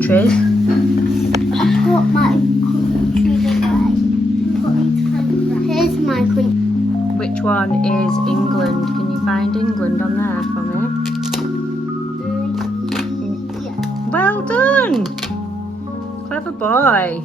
countries. Put my country away. Here's my country. Which one is England? Can you find England on there for me? Yeah. Well done! Clever boy.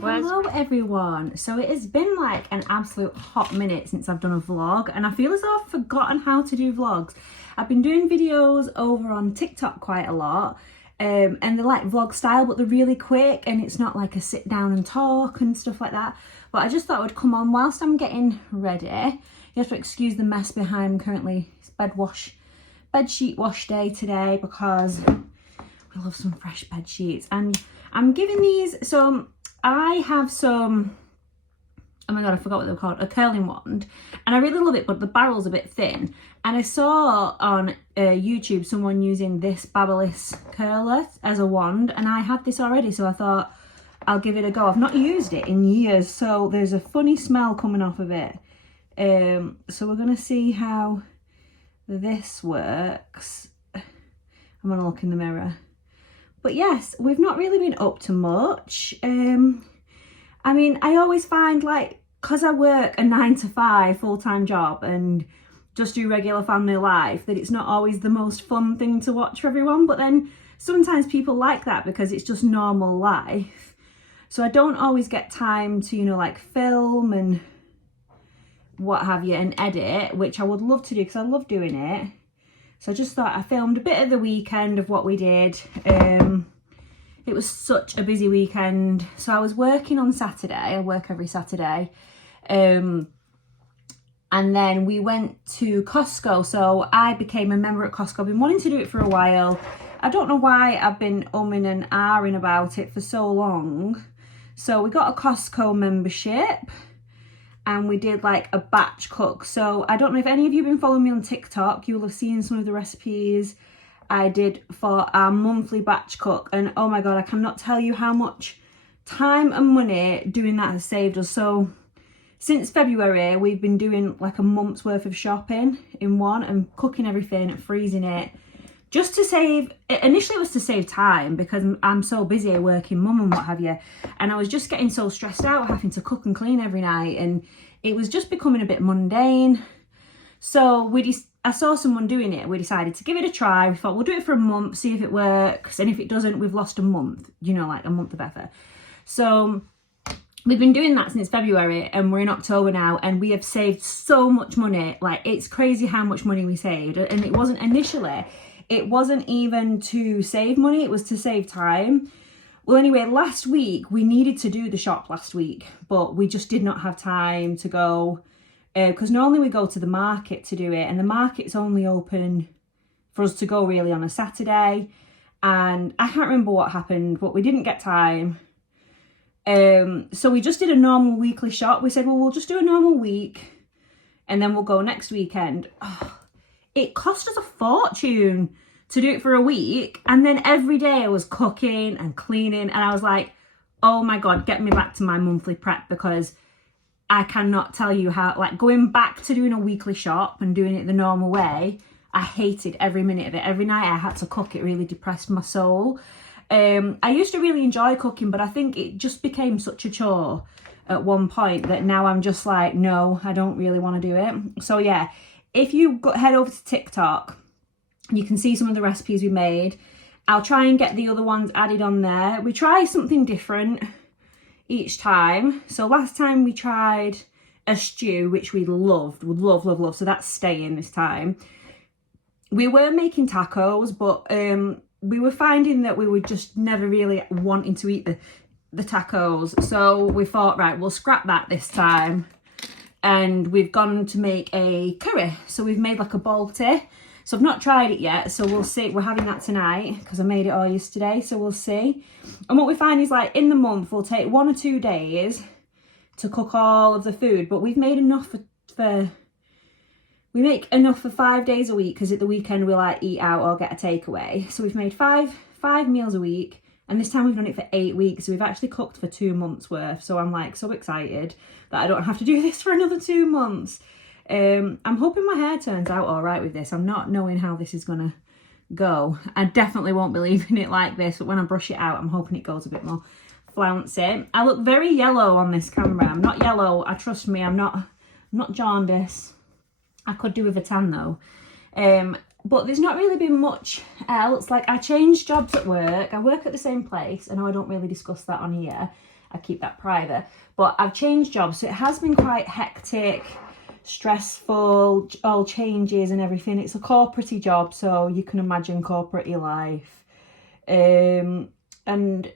Hello everyone. So it has been like an absolute hot minute since I've done a vlog, and I feel as though I've forgotten how to do vlogs. I've been doing videos over on TikTok quite a lot, and they're like vlog style, but they're really quick and it's not like a sit down and talk and stuff like that. But I just thought I would come on whilst I'm getting ready. You have to excuse the mess behind. Currently it's bed sheet wash day today because we love some fresh bed sheets, and I'm giving these some. I have some, oh my god, I forgot what they're called, a curling wand, and I really love it, but the barrel's a bit thin. And I saw on YouTube someone using this Babyliss curler as a wand, and I had this already, so I thought I'll give it a go. I've not used it in years, so there's a funny smell coming off of it. So we're going to see how this works. I'm going to look in the mirror. But yes, we've not really been up to much. I mean, I always find, like, because I work a 9 to 5 full-time job and just do regular family life, that it's not always the most fun thing to watch for everyone. But then sometimes people like that because it's just normal life. So I don't always get time to, you know, like film and what have you and edit, which I would love to do because I love doing it. So I just thought I filmed a bit of the weekend of what we did. It was such a busy weekend. So I was working on Saturday. I work every Saturday. And then we went to Costco. So I became a member at Costco. I've been wanting to do it for a while. I don't know why I've been umming and ahhing about it for so long. So we got a Costco membership. And we did like a batch cook. So I don't know if any of you have been following me on TikTok, you will have seen some of the recipes I did for our monthly batch cook. And oh my god, I cannot tell you how much time and money doing that has saved us. So since February, we've been doing like a month's worth of shopping in one and cooking everything and freezing it. Just to save, initially it was to save time because I'm so busy working mum and what have you. And I was just getting so stressed out having to cook and clean every night, and it was just becoming a bit mundane. So I saw someone doing it. We decided to give it a try. We thought we'll do it for a month, see if it works. And if it doesn't, we've lost a month, you know, like a month of effort. So we've been doing that since February and we're in October now, and we have saved so much money. Like, it's crazy how much money we saved. And it wasn't initially, it wasn't even to save money, it was to save time. Well, anyway, last week, we needed to do the shop last week, but we just did not have time to go because normally we go to the market to do it, and the market's only open for us to go really on a Saturday. And I can't remember what happened, but we didn't get time. So we just did a normal weekly shop. We said, well, we'll just do a normal week and then we'll go next weekend. Oh, it cost us a fortune to do it for a week, and then every day I was cooking and cleaning, and I was like, oh my god, get me back to my monthly prep, because I cannot tell you how, like, going back to doing a weekly shop and doing it the normal way, I hated every minute of it. Every night I had to cook, it really depressed my soul. I used to really enjoy cooking, but I think it just became such a chore at one point that now I'm just like, no, I don't really want to do it. So yeah, if you head over to TikTok, you can see some of the recipes we made. I'll try and get the other ones added on there. We try something different each time. So last time we tried a stew, which we loved, love. So that's staying this time. We were making tacos, but we were finding that we were just never really wanting to eat the tacos. So we thought, right, we'll scrap that this time. And we've gone to make a curry. So we've made like a balti. So I've not tried it yet, so we'll see. We're having that tonight because I made it all yesterday, so we'll see. And what we find is, like, in the month, we'll take 1 or 2 days to cook all of the food, but we've made enough we make enough for 5 days a week, because at the weekend we like eat out or get a takeaway. So we've made five meals a week, and this time we've done it for 8 weeks, so we've actually cooked for 2 months worth. So I'm like so excited that I don't have to do this for another 2 months. I'm hoping my hair turns out all right with this. I'm not knowing how this is gonna go. I definitely won't be leaving it like this, but when I brush it out, I'm hoping it goes a bit more flouncy. I look very yellow on this camera. I'm not yellow, trust me, I'm not jaundice. I could do with a tan though. But there's not really been much else. Like, I changed jobs at work. I work at the same place. I know I don't really discuss that on here. I keep that private. But I've changed jobs, so it has been quite hectic, stressful, all changes and everything. It's a corporate-y job, so you can imagine corporate-y life. And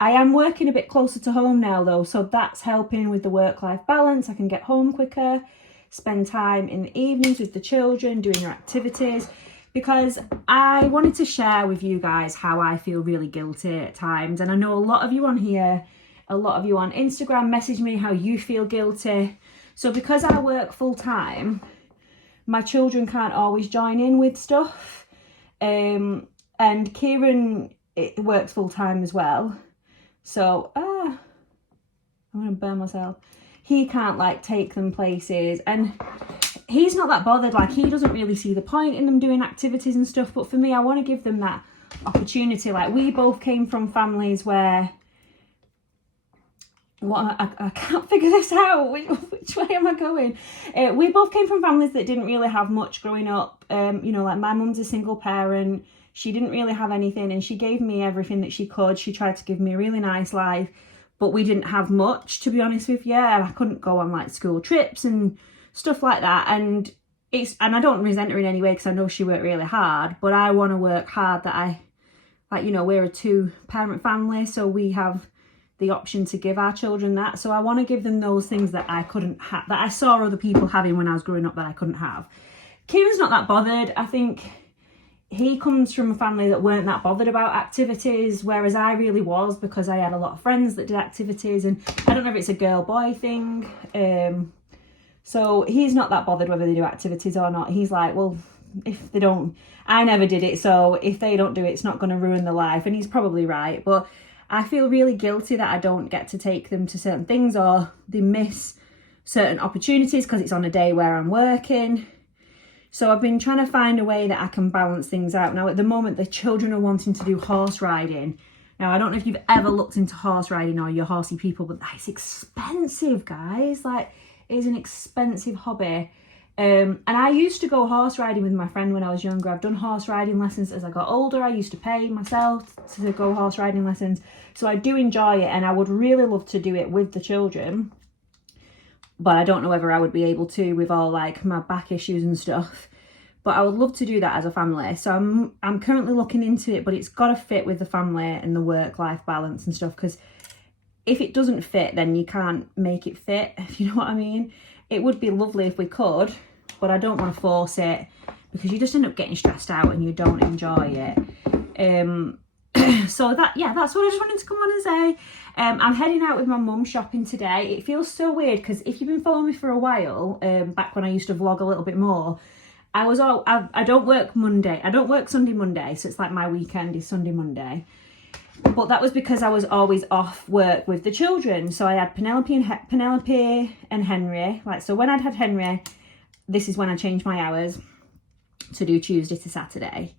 I am working a bit closer to home now though, so that's helping with the work-life balance. I can get home quicker, spend time in the evenings with the children, doing their activities, because I wanted to share with you guys how I feel really guilty at times. And I know a lot of you on here, a lot of you on Instagram message me how you feel guilty. So because I work full time, my children can't always join in with stuff. And Kieran works full time as well. So, I'm going to burn myself. He can't like take them places, and he's not that bothered. Like, he doesn't really see the point in them doing activities and stuff. But for me, I want to give them that opportunity. Like, we both came from families where, I can't figure this out. Which way am I going? We both came from families that didn't really have much growing up. You know, like my mum's a single parent. She didn't really have anything, and she gave me everything that she could. She tried to give me a really nice life. But we didn't have much, to be honest with you. I couldn't go on like school trips and stuff like that. And I don't resent her in any way, because I know she worked really hard. But I want to work hard that you know, we're a 2-parent family, so we have the option to give our children that. So I want to give them those things that I couldn't have, that I saw other people having when I was growing up that I couldn't have. Kieran's not that bothered. I think he comes from a family that weren't that bothered about activities, whereas I really was, because I had a lot of friends that did activities, and I don't know if it's a girl-boy thing. So he's not that bothered whether they do activities or not. He's like, well, if they don't, I never did it, so if they don't do it, it's not going to ruin their life. And he's probably right. But I feel really guilty that I don't get to take them to certain things, or they miss certain opportunities because it's on a day where I'm working. So I've been trying to find a way that I can balance things out. Now, at the moment, the children are wanting to do horse riding. Now, I don't know if you've ever looked into horse riding or you're horsey people, but that's expensive, guys. Like, it is an expensive hobby. And I used to go horse riding with my friend when I was younger. I've done horse riding lessons as I got older. I used to pay myself to go horse riding lessons. So I do enjoy it, and I would really love to do it with the children. But I don't know whether I would be able to with all like my back issues and stuff. But I would love to do that as a family. So I'm currently looking into it, but it's got to fit with the family and the work-life balance and stuff. Because if it doesn't fit, then you can't make it fit, if you know what I mean. It would be lovely if we could, but I don't want to force it, because you just end up getting stressed out and you don't enjoy it. So that's what I just wanted to come on and say. I'm heading out with my mum shopping today. It feels so weird, because if you've been following me for a while, back when I used to vlog a little bit more, I don't work Monday. I don't work Sunday, Monday. So it's like my weekend is Sunday, Monday. But that was because I was always off work with the children. So I had Penelope and Henry. Like, so when I'd had Henry, this is when I changed my hours to do Tuesday to Saturday.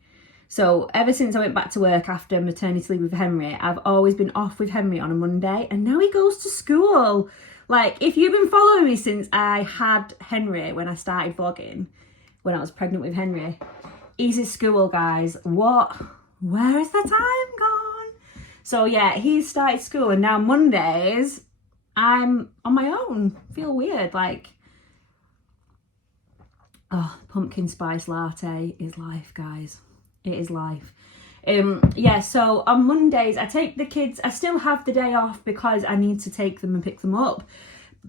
So ever since I went back to work after maternity leave with Henry, I've always been off with Henry on a Monday, and now he goes to school. Like, if you've been following me since I had Henry, when I started vlogging, when I was pregnant with Henry, he's at school, guys. What? Where is the time gone? So yeah, he's started school, and now Mondays, I'm on my own. Feel weird, like, oh, pumpkin spice latte is life, guys. It is life. Yeah, so on Mondays I take the kids. I still have the day off because I need to take them and pick them up.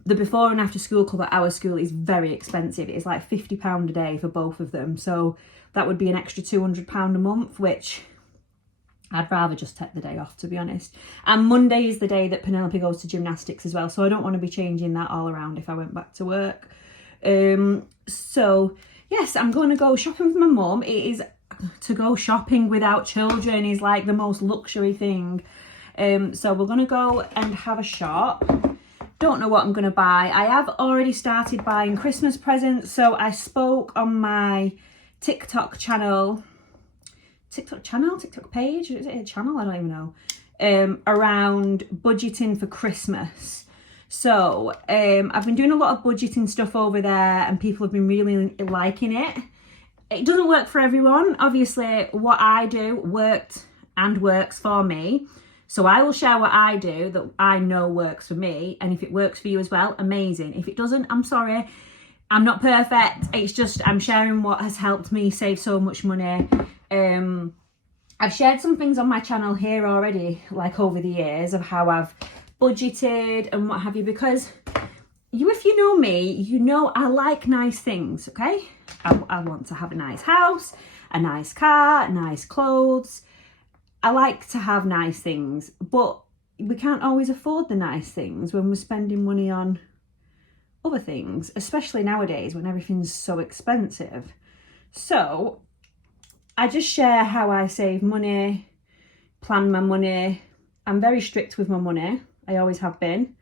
The before and after school club at our school is very expensive. It is like £50 a day for both of them, so that would be an extra £200 a month, which I'd rather just take the day off, to be honest. And Monday is the day that Penelope goes to gymnastics as well, so I don't want to be changing that all around if I went back to work. So yes, I'm going to go shopping with my mum. It is, to go shopping without children is like the most luxury thing. So we're going to go and have a shop. Don't know what I'm going to buy. I have already started buying Christmas presents. So I spoke on my TikTok channel TikTok channel, TikTok page, is it a channel? I don't even know. Around budgeting for Christmas. So I've been doing a lot of budgeting stuff over there and people have been really liking it. It doesn't work for everyone. Obviously, what I do worked and works for me. So I will share what I do that I know works for me. And if it works for you as well, amazing. If it doesn't, I'm sorry. I'm not perfect. It's just I'm sharing what has helped me save so much money. I've shared some things on my channel here already, like over the years, of how I've budgeted and what have you, because if you know me, you know I like nice things, okay? I want to have a nice house, a nice car, nice clothes. I like to have nice things, but we can't always afford the nice things when we're spending money on other things, especially nowadays when everything's so expensive. So I just share how I save money, plan my money. I'm very strict with my money. I always have been,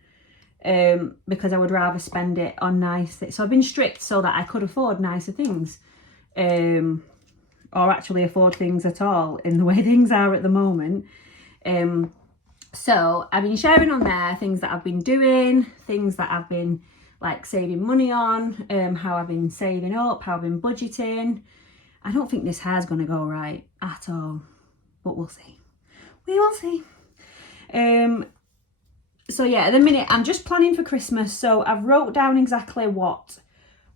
because I would rather spend it on nice things. So I've been strict so that I could afford nicer things, or actually afford things at all in the way things are at the moment. So I've been sharing on there things that I've been doing, things that I've been like saving money on, how I've been saving up, how I've been budgeting. I don't think this hair's going to go right at all, but we'll see. We will see. So yeah, at the minute I'm just planning for Christmas. So I've wrote down exactly what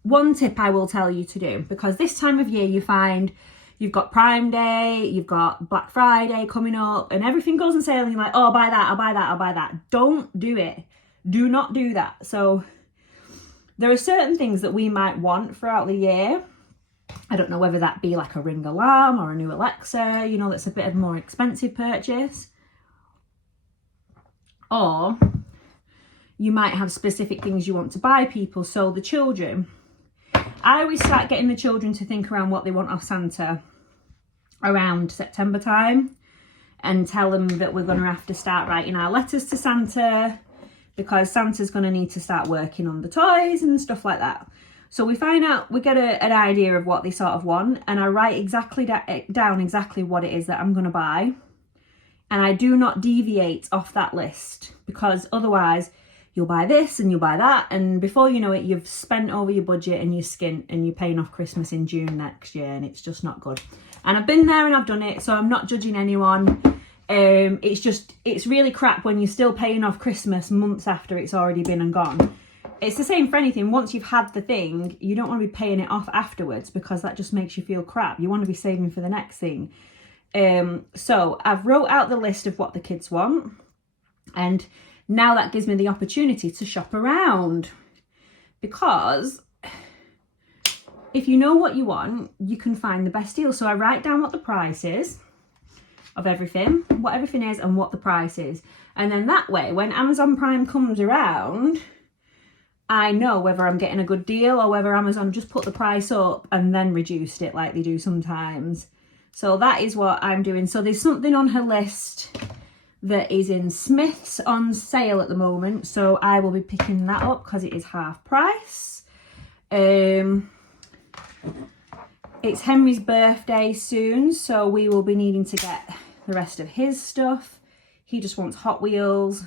one tip I will tell you to do, because this time of year you find you've got Prime Day, you've got Black Friday coming up and everything goes on sale and you're like, oh, I'll buy that, I'll buy that, I'll buy that. Don't do it. Do not do that. So there are certain things that we might want throughout the year. I don't know whether that be like a Ring alarm or a new Alexa, you know, that's a bit of a more expensive purchase. Or you might have specific things you want to buy people. So the children, I always start getting the children to think around what they want off Santa around September time and tell them that we're going to have to start writing our letters to Santa, because Santa's going to need to start working on the toys and stuff like that. So we find out, we get an idea of what they sort of want, and I write exactly down exactly what it is that I'm going to buy. And I do not deviate off that list, because otherwise you'll buy this and you'll buy that. And before you know it, you've spent over your budget and you're skint and you're paying off Christmas in June next year, and it's just not good. And I've been there and I've done it, so I'm not judging anyone. It's really crap when you're still paying off Christmas months after it's already been and gone. It's the same for anything. Once you've had the thing, you don't want to be paying it off afterwards, because that just makes you feel crap. You want to be saving for the next thing. So I've wrote out the list of what the kids want, and now that gives me the opportunity to shop around, because if you know what you want, you can find the best deal. So I write down what the price is of everything, what everything is and what the price is. And then that way, when Amazon Prime comes around, I know whether I'm getting a good deal or whether Amazon just put the price up and then reduced it like they do sometimes. So that is what I'm doing. So there's something on her list that is in Smith's on sale at the moment. So I will be picking that up because it is half price. It's Henry's birthday soon, so we will be needing to get the rest of his stuff. He just wants Hot Wheels.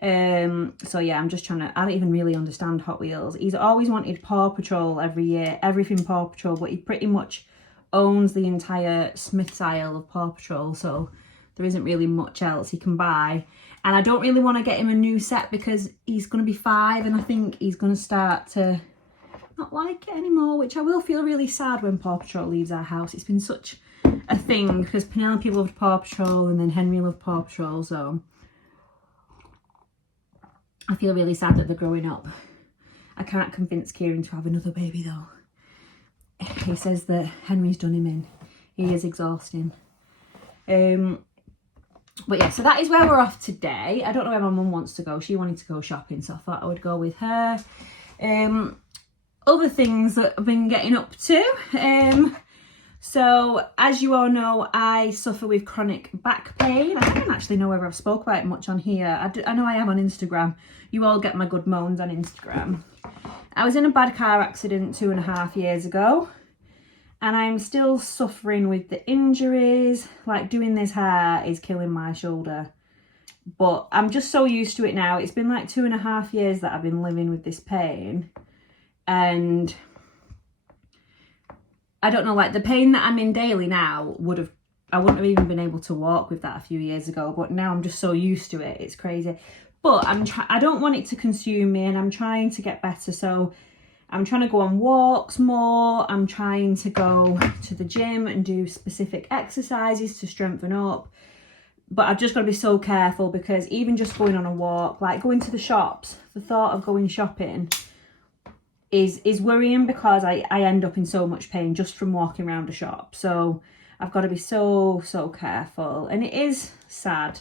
So yeah, I'm just trying to, I don't even really understand Hot Wheels. He's always wanted Paw Patrol every year, everything Paw Patrol, but he pretty much owns the entire Smith's aisle of Paw Patrol, so there isn't really much else he can buy. And I don't really want to get him a new set because he's going to be 5 and I think he's going to start to not like it anymore, which I will feel really sad when Paw Patrol leaves our house. It's been such a thing because Penelope loved Paw Patrol and then Henry loved Paw Patrol, so I feel really sad that they're growing up. I can't convince Kieran to have another baby though. He says that Henry's done him in. He is exhausting. But yeah, so that is where we're off today. I don't know where my mum wants to go. She wanted to go shopping, so I thought I would go with her. Other things that I've been getting up to. So as you all know, I suffer with chronic back pain. I don't actually know whether I've spoke about it much on here. I know I have on Instagram. You all get my good moans on Instagram. I was in a bad car accident 2.5 years ago. and I'm still suffering with the injuries. Like, doing this hair is killing my shoulder, but I'm just so used to it now. It's been like 2.5 years that I've been living with this pain, and I don't know, like the pain that I'm in daily now I wouldn't have even been able to walk with that a few years ago, but now I'm just so used to it. It's crazy. But I don't want it to consume me, and I'm trying to get better. So I'm trying to go on walks more. I'm trying to go to the gym and do specific exercises to strengthen up. But I've just got to be so careful, because even just going on a walk, like going to the shops, the thought of going shopping is worrying, because I end up in so much pain just from walking around a shop. So I've got to be so careful. And it is sad,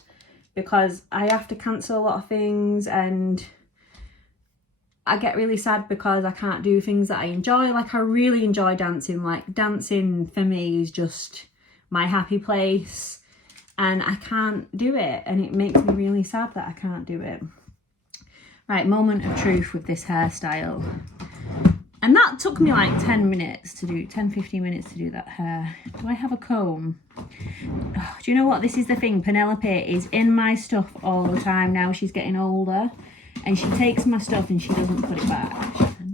because I have to cancel a lot of things, and I get really sad because I can't do things that I enjoy. Like, I really enjoy dancing. Like, dancing for me is just my happy place, and I can't do it, and it makes me really sad that I can't do it. Right, moment of truth with this hairstyle. And that took me like 10 minutes to do, 10-15 minutes to do that hair. Do I have a comb? Oh, do you know what? This is the thing. Penelope is in my stuff all the time now. She's getting older, and she takes my stuff and she doesn't put it back. She's a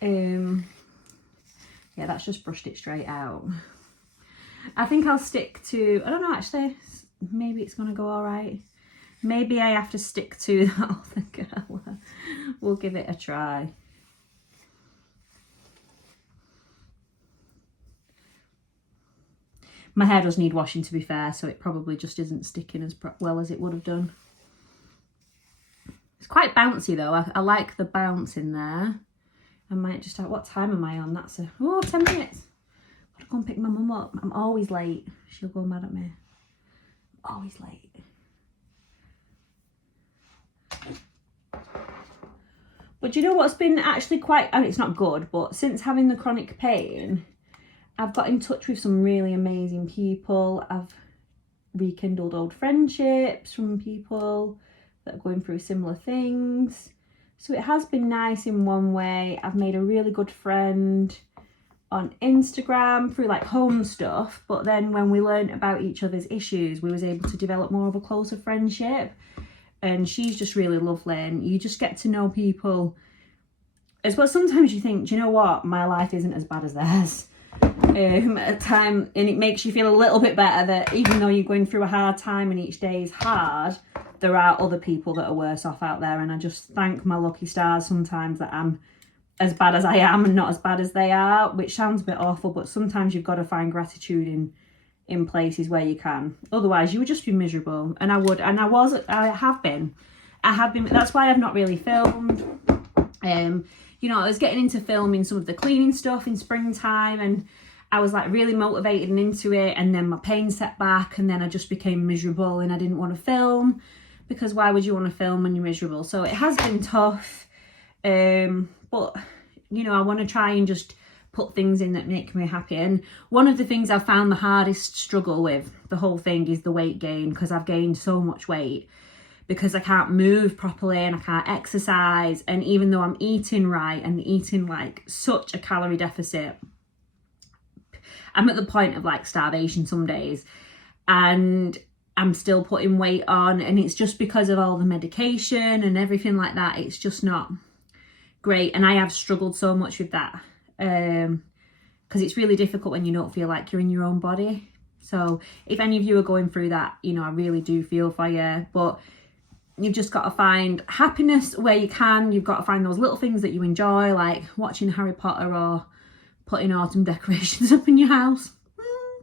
nightmare. Yeah, that's just brushed it straight out. I think I'll stick to, I don't know, actually, maybe it's going to go all right. Maybe I have to stick to that other colour. We'll give it a try. My hair does need washing, to be fair, so it probably just isn't sticking as well as it would have done. It's quite bouncy though. I like the bounce in there. I might just, what time am I on? That's 10 minutes. I've got to go and pick my mum up. I'm always late. She'll go mad at me. I'm always late. But you know what's been actually quite, and it's not good, but since having the chronic pain, I've got in touch with some really amazing people. I've rekindled old friendships from people that are going through similar things. So it has been nice in one way. I've made a really good friend on Instagram through like home stuff, but then when we learned about each other's issues, we was able to develop more of a closer friendship. And she's just really lovely, and you just get to know people as well. Sometimes you think, do you know what, my life isn't as bad as theirs at a time, and it makes you feel a little bit better that even though you're going through a hard time and each day is hard, there are other people that are worse off out there. And I just thank my lucky stars sometimes that I'm as bad as I am and not as bad as they are, which sounds a bit awful, but sometimes you've got to find gratitude in places where you can. Otherwise you would just be miserable. And I have been. That's why I've not really filmed. You know, I was getting into filming some of the cleaning stuff in springtime, and I was like really motivated and into it, and then my pain set back, and then I just became miserable and I didn't want to film, because why would you want to film when you're miserable? So it has been tough, but you know, I want to try and just put things in that make me happy. And one of the things I've found the hardest struggle with the whole thing is the weight gain, because I've gained so much weight because I can't move properly and I can't exercise. And even though I'm eating right and eating like such a calorie deficit, I'm at the point of like starvation some days, and I'm still putting weight on, and it's just because of all the medication and everything like that. It's just not great, and I have struggled so much with that. Because it's really difficult when you don't feel like you're in your own body. So if any of you are going through that, you know, I really do feel for you. But you've just got to find happiness where you can. You've got to find those little things that you enjoy, like watching Harry Potter or putting autumn decorations up in your house.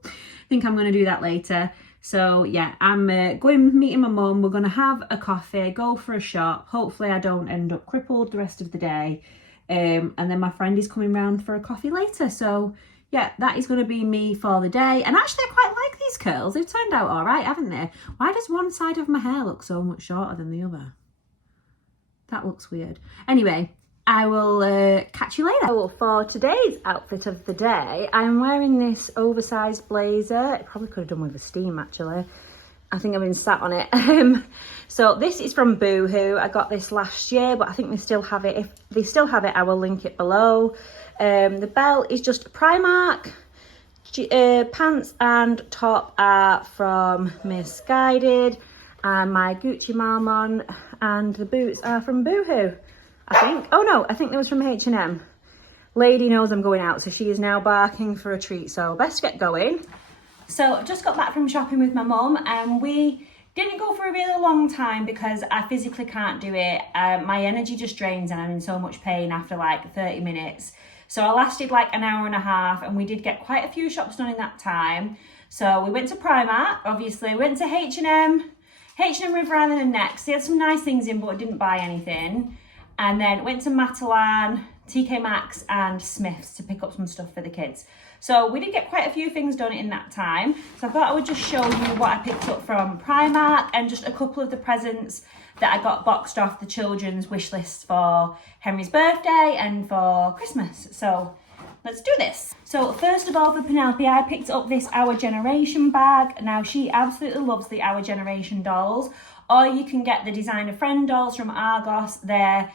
I think I'm going to do that later. So yeah, I'm meeting my mum. We're going to have a coffee, go for a shop. Hopefully I don't end up crippled the rest of the day. And then my friend is coming round for a coffee later. So yeah, that is going to be me for the day. And actually I quite like these curls. They've turned out all right, haven't they? Why does one side of my hair look so much shorter than the other? That looks weird. Anyway, I will catch you later. So for today's outfit of the day, I'm wearing this oversized blazer. It probably could have done with a steam actually. I think I've been sat on it. So this is from Boohoo. I got this last year, but I think they still have it. If they still have it, I will link it below. The belt is just Primark. Pants and top are from Misguided, and my Gucci Marmon and the boots are from Boohoo, I think. Oh no, I think they was from H&M. Lady knows I'm going out, so she is now barking for a treat, so best get going. So I've just got back from shopping with my mum, and we didn't go for a really long time because I physically can't do it. My energy just drains and I'm in so much pain after like 30 minutes. So I lasted like an hour and a half, and we did get quite a few shops done in that time. So we went to Primark, obviously, went to H&M River Island and Next. They had some nice things in, but didn't buy anything. And then went to Matalan, TK Maxx and Smith's to pick up some stuff for the kids. So we did get quite a few things done in that time. So I thought I would just show you what I picked up from Primark and just a couple of the presents that I got boxed off the children's wish lists for Henry's birthday and for Christmas. So let's do this. So first of all, for Penelope, I picked up this Our Generation bag. Now she absolutely loves the Our Generation dolls, or you can get the Designer Friend dolls from Argos. They're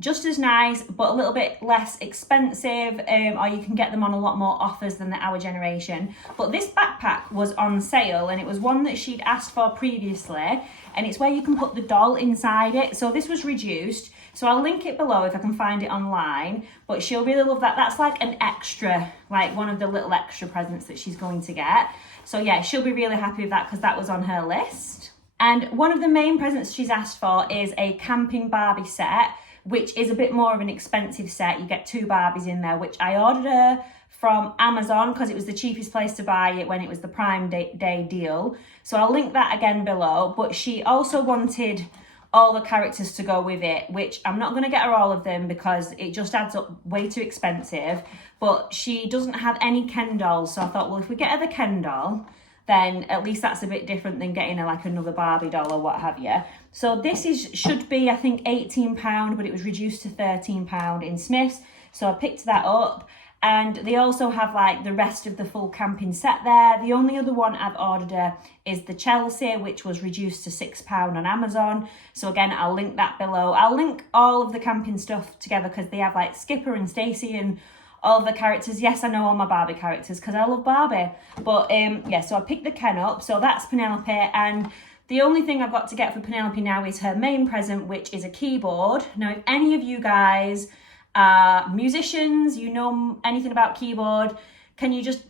just as nice, but a little bit less expensive, or you can get them on a lot more offers than the Our Generation. But this backpack was on sale, and it was one that she'd asked for previously, and it's where you can put the doll inside it. So this was reduced, so I'll link it below if I can find it online, but she'll really love that. That's like an extra, like one of the little extra presents that she's going to get. So yeah, she'll be really happy with that because that was on her list. And one of the main presents she's asked for is a camping Barbie set, which is a bit more of an expensive set. You get 2 Barbies in there, which I ordered her from Amazon because it was the cheapest place to buy it when it was the Prime Day deal. So I'll link that again below. But she also wanted all the characters to go with it, which I'm not going to get her all of them because it just adds up way too expensive. But she doesn't have any Ken dolls, so I thought, well, if we get her the Ken doll, then at least that's a bit different than getting her like another Barbie doll or what have you. So this should be, I think, £18, but it was reduced to £13 in Smith's. So I picked that up. And they also have like the rest of the full camping set there. The only other one I've ordered her is the Chelsea, which was reduced to £6 on Amazon. So again, I'll link that below. I'll link all of the camping stuff together because they have like Skipper and Stacey and all of the characters. Yes, I know all my Barbie characters because I love Barbie. But yeah, so I picked the Ken up. So that's Penelope. And the only thing I've got to get for Penelope now is her main present, which is a keyboard. Now, if any of you guys are musicians, you know anything about keyboard, can you just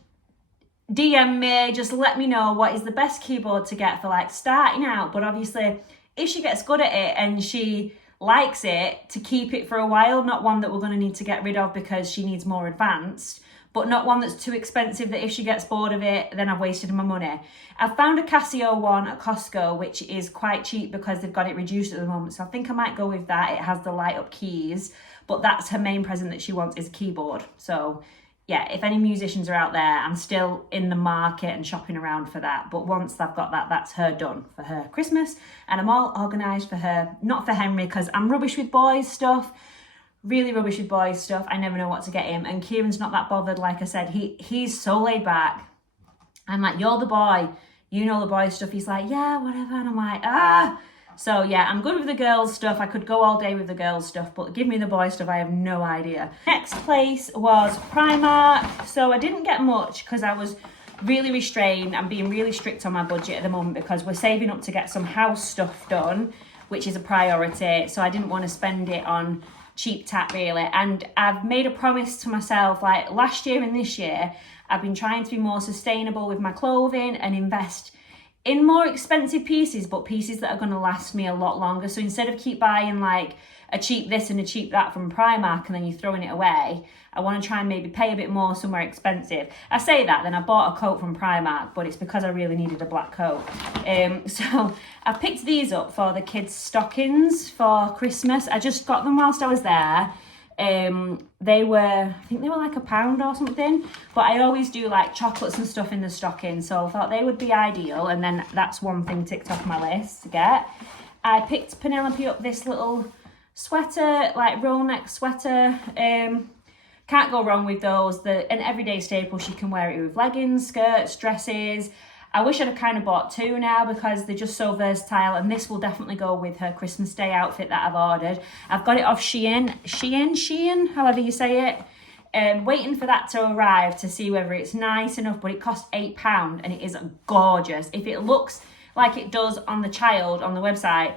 DM me, just let me know what is the best keyboard to get for like starting out. But obviously, if she gets good at it and she likes it, to keep it for a while, not one that we're going to need to get rid of because she needs more advanced, but not one that's too expensive that if she gets bored of it, then I've wasted my money. I've found a Casio one at Costco, which is quite cheap because they've got it reduced at the moment. So I think I might go with that. It has the light up keys, but that's her main present that she wants is a keyboard. So yeah, if any musicians are out there, I'm still in the market and shopping around for that. But once I've got that, that's her done for her Christmas. And I'm all organised for her, not for Henry, because I'm rubbish with boys stuff. Really rubbish with boys stuff. I never know what to get him. And Kieran's not that bothered. Like I said, he's so laid back. I'm like, you're the boy. You know the boy stuff. He's like, yeah, whatever. And I'm like, ah. So yeah, I'm good with the girls stuff. I could go all day with the girls stuff, but give me the boy stuff, I have no idea. Next place was Primark. So I didn't get much because I was really restrained. I'm being really strict on my budget at the moment because we're saving up to get some house stuff done, which is a priority. So I didn't want to spend it on cheap tat really. And I've made a promise to myself, like last year and this year, I've been trying to be more sustainable with my clothing and invest in more expensive pieces, but pieces that are going to last me a lot longer. So instead of keep buying like a cheap this and a cheap that from Primark and then you're throwing it away, I want to try and maybe pay a bit more somewhere expensive. I say that, then I bought a coat from Primark, but it's because I really needed a black coat. So I picked these up for the kids' stockings for Christmas. I just got them whilst I was there. They were, I think they were like £1 or something, but I always do like chocolates and stuff in the stocking, so I thought they would be ideal, and then that's one thing ticked off my list to get. I picked Penelope up this little sweater, like roll neck sweater. Can't go wrong with those. An everyday staple. She can wear it with leggings, skirts, dresses. I wish I'd have kind of bought 2 now because they're just so versatile, and this will definitely go with her Christmas Day outfit that I've ordered. I've got it off Shein, however you say it. Waiting for that to arrive to see whether it's nice enough, but it cost £8 and it is gorgeous. If it looks like it does on the child on the website,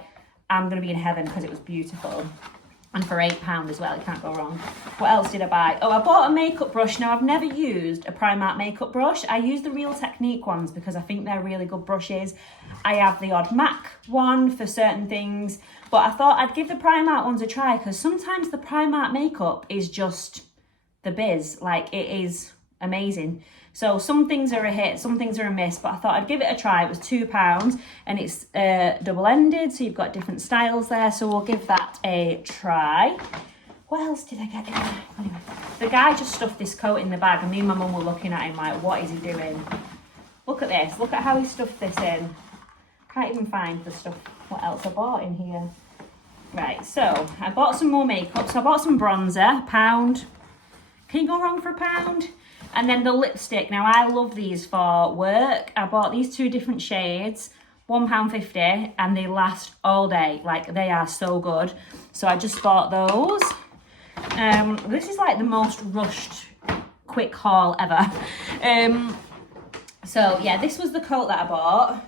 I'm gonna be in heaven because it was beautiful. And for £8 as well, you can't go wrong. What else did I buy? Oh, I bought a makeup brush. Now, I've never used a Primark makeup brush. I use the Real Technique ones because I think they're really good brushes. I have the odd MAC one for certain things, but I thought I'd give the Primark ones a try because sometimes the Primark makeup is just the biz. Like, it is amazing. So some things are a hit, some things are a miss, but I thought I'd give it a try. It was £2 and it's double-ended, so you've got different styles there. So we'll give that a try. What else did I get in there? Anyway, the guy just stuffed this coat in the bag and me and my mum were looking at him like, what is he doing? Look at this, look at how he stuffed this in. Can't even find the stuff, what else I bought in here. Right, so I bought some more makeup. So I bought some bronzer, £1. Can you go wrong for £1? And then the lipstick. Now, I love these for work. I bought these 2 different shades, £1.50, and they last all day. Like, they are so good. So I just bought those. This is like the most rushed, quick haul ever. So yeah, this was the coat that I bought.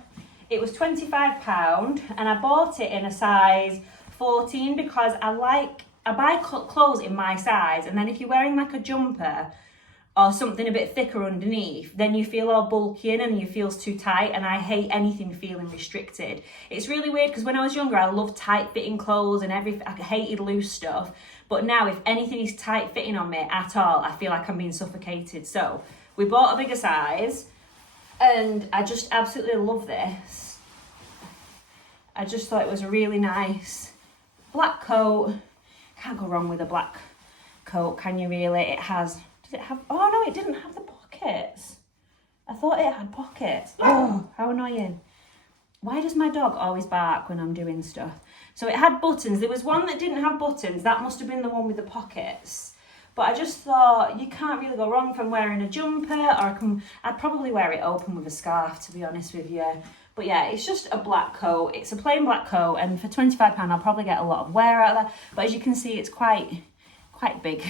It was £25, and I bought it in a size 14 because I buy clothes in my size, and then if you're wearing like a jumper or something a bit thicker underneath, then you feel all bulky in and you feels too tight, and I hate anything feeling restricted. It's really weird because when I was younger, I loved tight fitting clothes and I hated loose stuff. But now if anything is tight fitting on me at all, I feel like I'm being suffocated. So we bought a bigger size and I just absolutely love this. I just thought it was a really nice black coat. Can't go wrong with a black coat, can you really? It has... Did it have... Oh, no, it didn't have the pockets. I thought it had pockets. Oh, how annoying. Why does my dog always bark when I'm doing stuff? So it had buttons. There was one that didn't have buttons. That must have been the one with the pockets. But I just thought you can't really go wrong from wearing a jumper, or I'd probably wear it open with a scarf, to be honest with you. But yeah, it's just a black coat. It's a plain black coat, and for £25, I'll probably get a lot of wear out of that. But as you can see, it's quite big.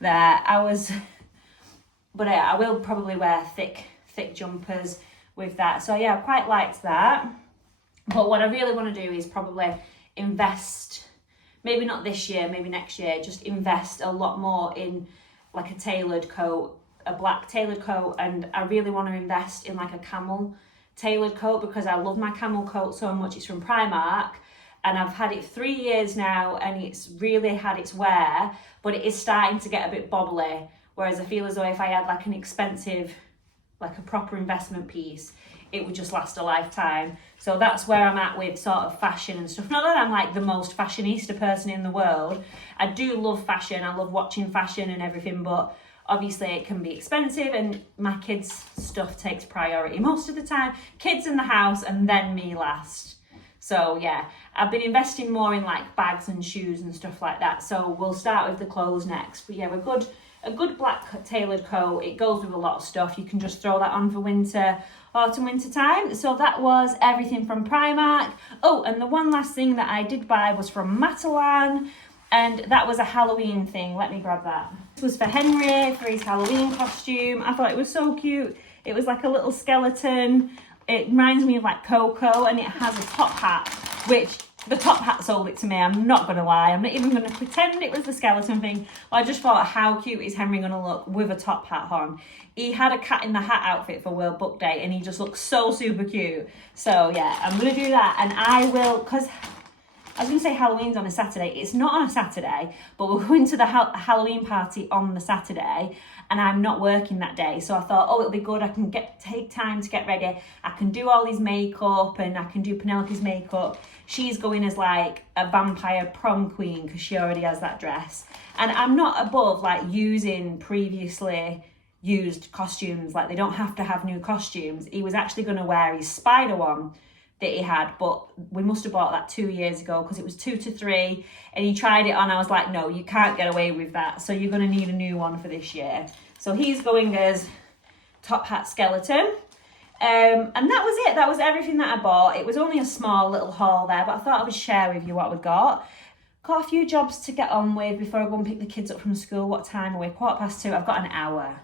There, but yeah, I will probably wear thick jumpers with that. So yeah, I quite liked that. But what I really want to do is probably invest, maybe not this year, maybe next year, just invest a lot more in like a tailored coat, a black tailored coat, and I really want to invest in like a camel tailored coat because I love my camel coat so much. It's from Primark. And I've had it 3 years now and it's really had its wear, but it is starting to get a bit bobbly. Whereas I feel as though if I had like an expensive, like a proper investment piece, it would just last a lifetime. So that's where I'm at with sort of fashion and stuff. Not that I'm like the most fashionista person in the world. I do love fashion. I love watching fashion and everything, but obviously it can be expensive and my kids' stuff takes priority most of the time. Kids in the house and then me last. So yeah, I've been investing more in like bags and shoes and stuff like that. So we'll start with the clothes next. But yeah, a good black tailored coat. It goes with a lot of stuff. You can just throw that on for winter, autumn, winter time. So that was everything from Primark. Oh, and the one last thing that I did buy was from Matalan. And that was a Halloween thing. Let me grab that. This was for Henry, for his Halloween costume. I thought it was so cute. It was like a little skeleton. It reminds me of like Coco, and it has a top hat, which the top hat sold it to me. I'm not going to lie. I'm not even going to pretend it was the skeleton thing. I just thought, how cute is Henry going to look with a top hat on? He had a cat in the hat outfit for World Book Day, and he just looks so super cute. So yeah, I'm going to do that, and I will, because I was going to say Halloween's on a Saturday. It's not on a Saturday, but we're going to the Halloween party on the Saturday, and I'm not working that day. So I thought, oh, it'll be good. I can take time to get ready. I can do all his makeup, and I can do Penelope's makeup. She's going as like a vampire prom queen because she already has that dress. And I'm not above like using previously used costumes. Like, they don't have to have new costumes. He was actually going to wear his spider one that he had, but we must have bought that 2 years ago because it was 2 to 3, and he tried it on. I was like, no, you can't get away with that, so you're going to need a new one for this year. So he's going as top hat skeleton, and that was it. That was everything that I bought. It was only a small little haul there, but I thought I would share with you what we got. got a few jobs to get on with before I go and pick the kids up from school. What time are we? 2:15. I've got an hour.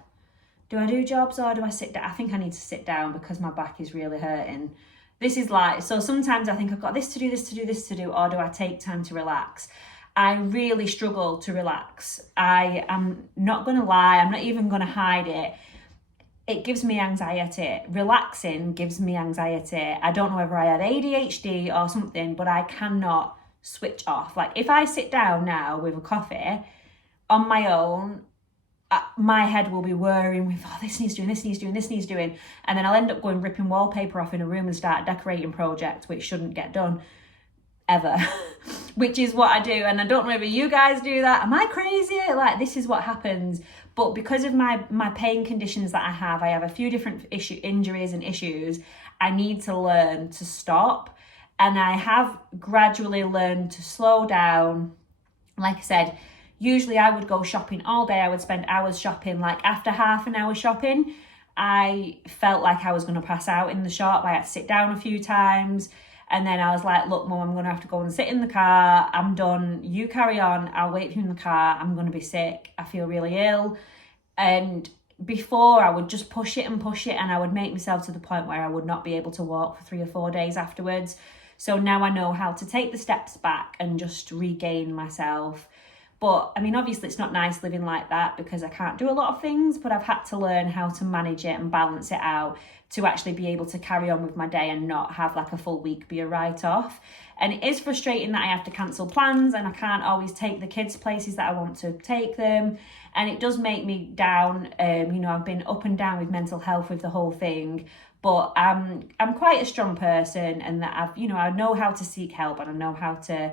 Do I do jobs or do I sit down? I think I need to sit down because my back is really hurting. This is like, so sometimes I think I've got this to do, this to do, this to do, or do I take time to relax? I really struggle to relax. I am not going to lie, I'm not even going to hide it. It gives me anxiety. Relaxing gives me anxiety. I don't know whether I have ADHD or something, but I cannot switch off. Like if I sit down now with a coffee on my own, my head will be whirring with, oh, this needs doing, this needs doing, this needs doing. And then I'll end up going ripping wallpaper off in a room and start a decorating project, which shouldn't get done ever, which is what I do. And I don't know if you guys do that. Am I crazy? Like, this is what happens. But because of my pain conditions that I have a few different injuries and issues. I need to learn to stop. And I have gradually learned to slow down. Like I said, usually I would go shopping all day. I would spend hours shopping. Like after half an hour shopping, I felt like I was going to pass out in the shop. I had to sit down a few times. And then I was like, look, Mum, I'm going to have to go and sit in the car. I'm done. You carry on. I'll wait for you in the car. I'm going to be sick. I feel really ill. And before I would just push it. And I would make myself to the point where I would not be able to walk for 3 or 4 days afterwards. So now I know how to take the steps back and just regain myself. But I mean, obviously it's not nice living like that because I can't do a lot of things, but I've had to learn how to manage it and balance it out to actually be able to carry on with my day and not have like a full week be a write-off. And it is frustrating that I have to cancel plans and I can't always take the kids places that I want to take them. And it does make me down. I've been up and down with mental health with the whole thing. But I'm quite a strong person, and that I know how to seek help, and I know how to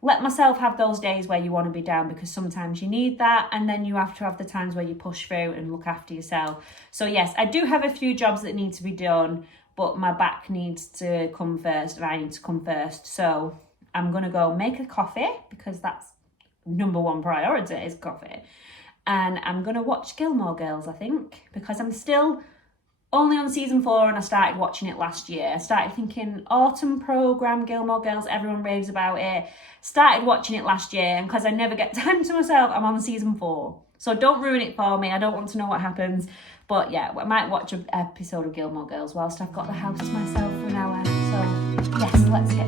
let myself have those days where you want to be down, because sometimes you need that, and then you have to have the times where you push through and look after yourself. So yes, I do have a few jobs that need to be done, but my back needs to come first, and I need to come first. So I'm going to go make a coffee, because that's number one priority is coffee. And I'm going to watch Gilmore Girls, I think, because I'm still only on season 4 and I started watching it last year. I started thinking, autumn programme, Gilmore Girls, everyone raves about it. Started watching it last year, and because I never get time to myself, I'm on season 4. So don't ruin it for me. I don't want to know what happens. But yeah, I might watch an episode of Gilmore Girls whilst I've got the house to myself for an hour. So yes, let's get